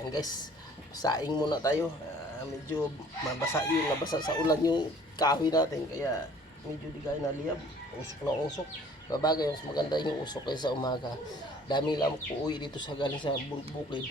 Ayan guys, saing muna tayo. Medyo nabasa sa ulan yung kahoy natin, kaya medyo di kaya naliyab. Usok na usok. Babagay, mas maganda yung usok kaysa umaga. Dami lamok po uwi dito sa galing sa bukid.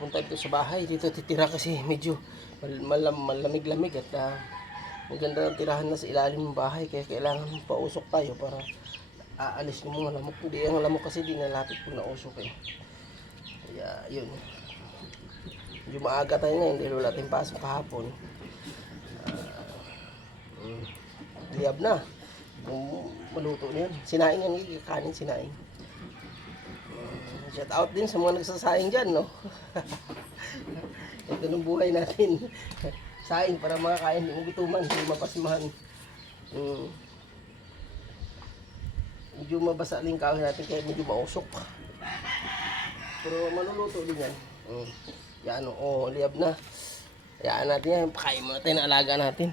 Punta dito sa bahay, dito titira kasi medyo malamig-lamig at maganda ang tirahan na sa ilalim ng bahay, kaya kailangan pausok tayo para aalis yung mga lamok. Hindi, ang lamok kasi di nalapit po na usok eh. Kaya yun, medyo maaga tayo ngayon dahil wala tayong pasok kahapon. Liyab na kung maluto na yan. Sinaing yan, kakanin sinaing. Shout out din sa mga nagsasaing dyan, no? Ito ng buhay natin. Saing para makakain, hindi mo gutuman, hindi mapasmahan. Medyo mabasa din kahoy natin, kaya medyo mausok. Pero maluluto din yan. Yan, liyab na. Hayaan natin yan, pakain mo natin, alaga natin.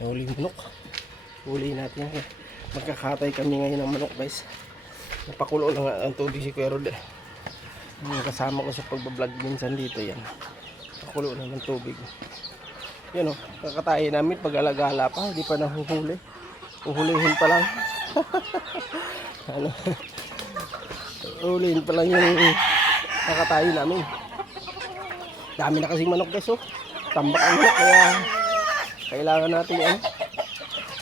Huli manok. Huli natin yan. Magkakatay kami ngayon ng manok guys. Napakulo na nga ang tubig si Kuya Rod. Kasama ko sa pagbablog minsan dito yan. Napakulo na ng tubig. Yan o, kakatayin namin pag-alagala pa, hindi pa nahuhuli. Uhulihin pa lang. Uhulihin pa lang yung kakatayin namin. Dami na kasing manok guys, oh. Tambak ang manok, kaya kailangan natin yan.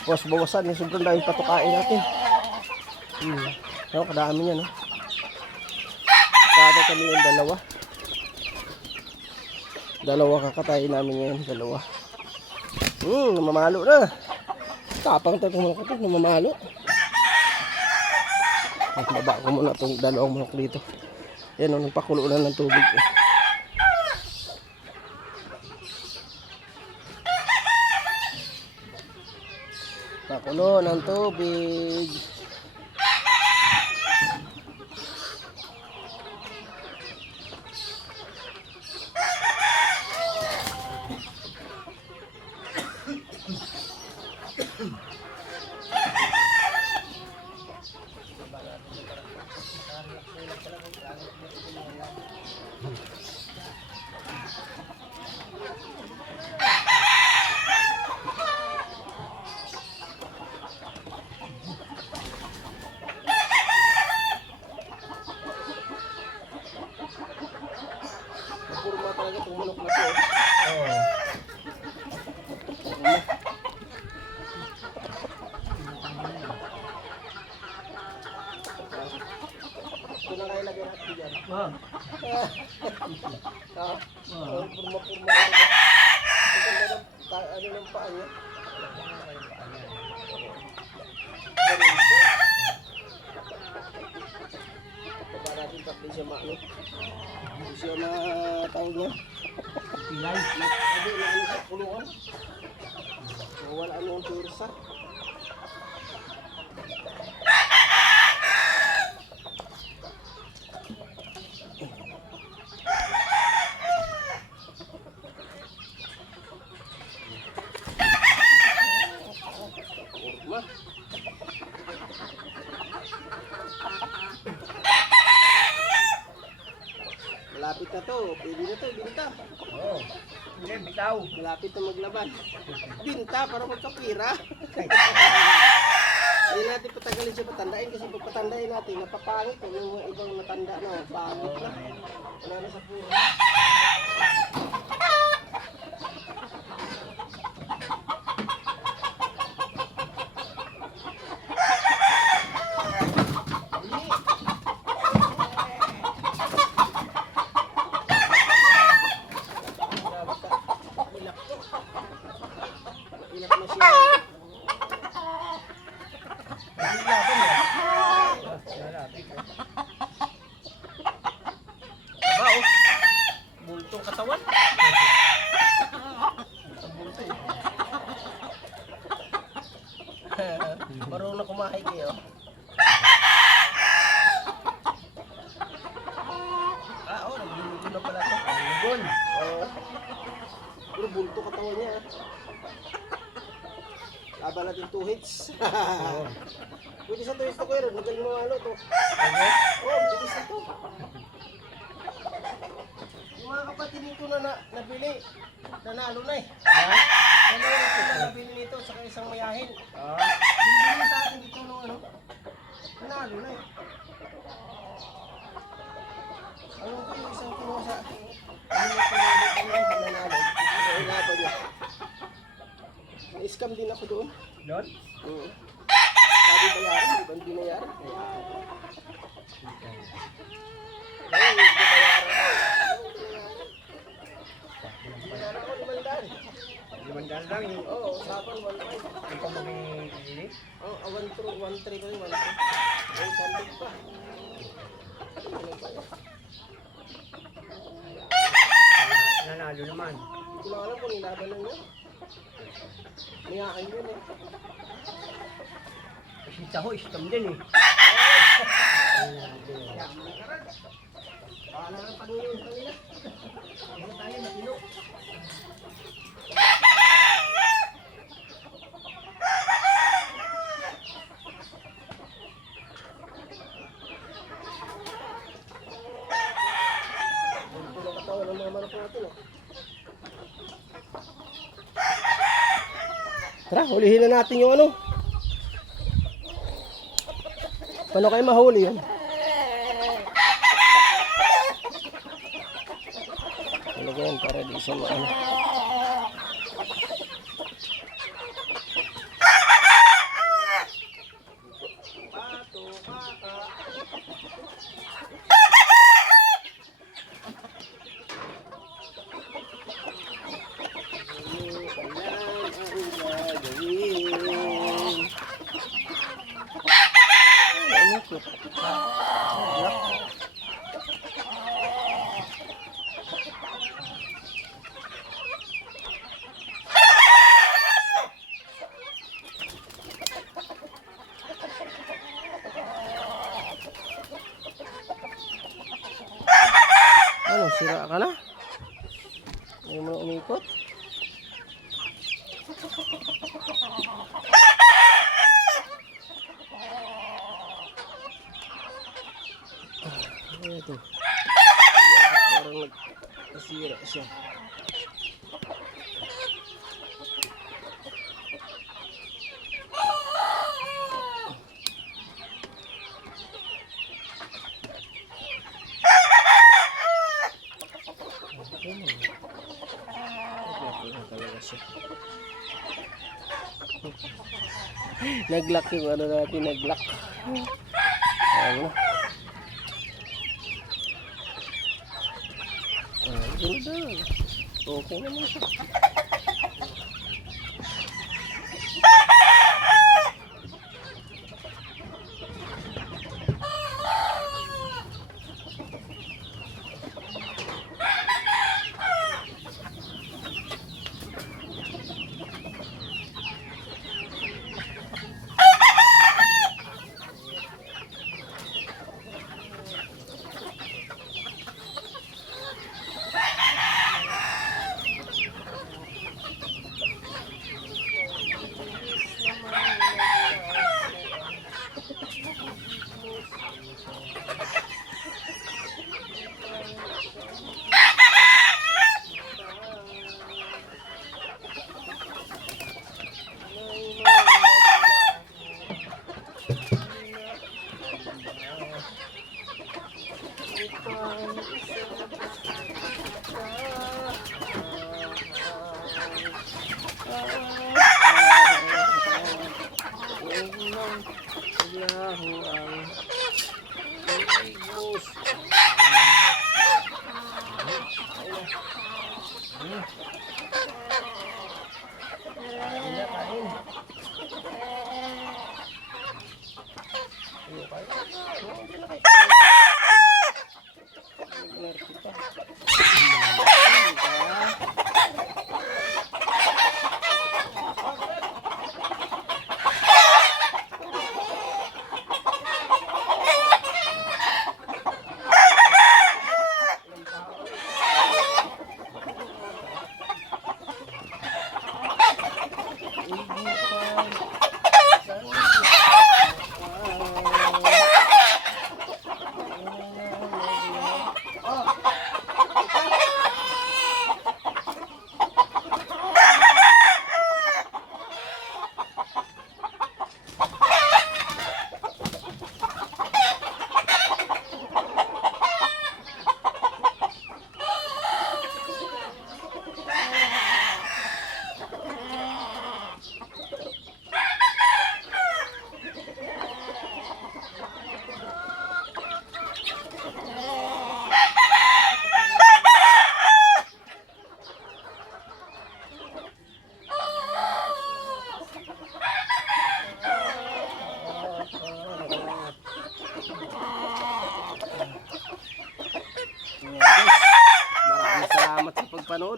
Bawas-bawasan, yung sobrang daming patukain natin. Kadami yan, oh. Kada kami yung dalawa kakatayin namin ngayon, dalawa. Namamalo na. Tapang tatong manok ito, namamalo. Baba ko muna itong dalawang manok dito. Yan o, nagpakulo na ng tubig. Pakulo ng tubig. Purma talaga itong manok na ito. Ito na kayo lagyan natin dyan. Purma-purma. Ano ng paa niya? Baba natin tapos siya maano. Hindi siya na tawag niya. Pilay. Hindi na ano sa kulungan. Wala ano ang pursa. Malapit na to, pwede na to, binta. Oo. Hindi, bitaw. Malapit na maglaban. Binta para magkapira. Hindi natin patagalin siya patandain kasi pag patandain natin, napapangit. Yung mga ibang matanda na, pangit na. Wala na sa puro. Ilak na siya. Aba oh. Bultong katawan. Bulto eh. Marunong na kumahay kayo. Nagluluto na pala ito. Lugon. Pero bulto katawan niya. Laban natin 2 hits. Pwede sa 2 hits to kuya Rod. Magaling mo ano to. Bilis na to. Yung mga kapatid nito na nabili, nanalo na eh. Nanalo na nabili nito sa isang mayahin. Bili sa akin dito no ano. Nanalo na eh. Ano ko yung isang kinuha sa nanalo. Ay laban niya. Na-scam din ako doon. Doon? Oo. Sabi bayaran, di ba hindi nayaran? Ay, hindi bayaran. Bayaran ako 500. 500 lang yung... Oo, usapan 1.5. Ikaw mag-iili? Oo, 1.3 ko yung 1.3. Ay, sandok pa. Ano ba yan? Nanalo naman. Hindi ko lang alam kung nilaban lang yun. Mayaan yun eh. Kasi taho, istam din eh. Paala ng Panginoon kanila. Ano tayo matino? Ito na katawan ng mga manok natin oh. Tara, hulihin na natin yung ano. Paano kayo mahuli yun? Talaga yan, para di siya maano. Pato, pata. Ano, sira ka na? Ayaw mo na umikot? Ano ito? Parang nagkasira siya. Nag-lock yung ano natin, nag-lock. Ano? Ganda. Okay naman siya.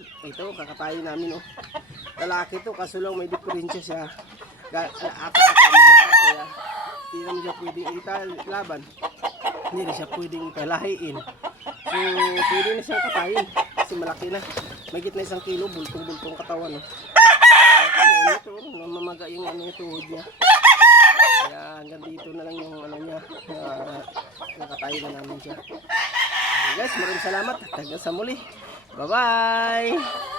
likod. Ito, kakatayin namin oh. Lalaki to, kaso lang may diferensya siya. Aka-aka maglakad kaya hindi naman siya pwedeng italaban. Hindi na siya pwedeng italahiin. So, pwede na siyang katayin kasi malaki na. May na 1 kilo, bultong-bultong katawan. Oh. Kaya ito, namamaga yung ano yung tuhod niya. Kaya hanggang dito na lang yung ano niya. Nakatayin na namin siya. Guys, maraming salamat. Hanggang sa muli. Bye-bye!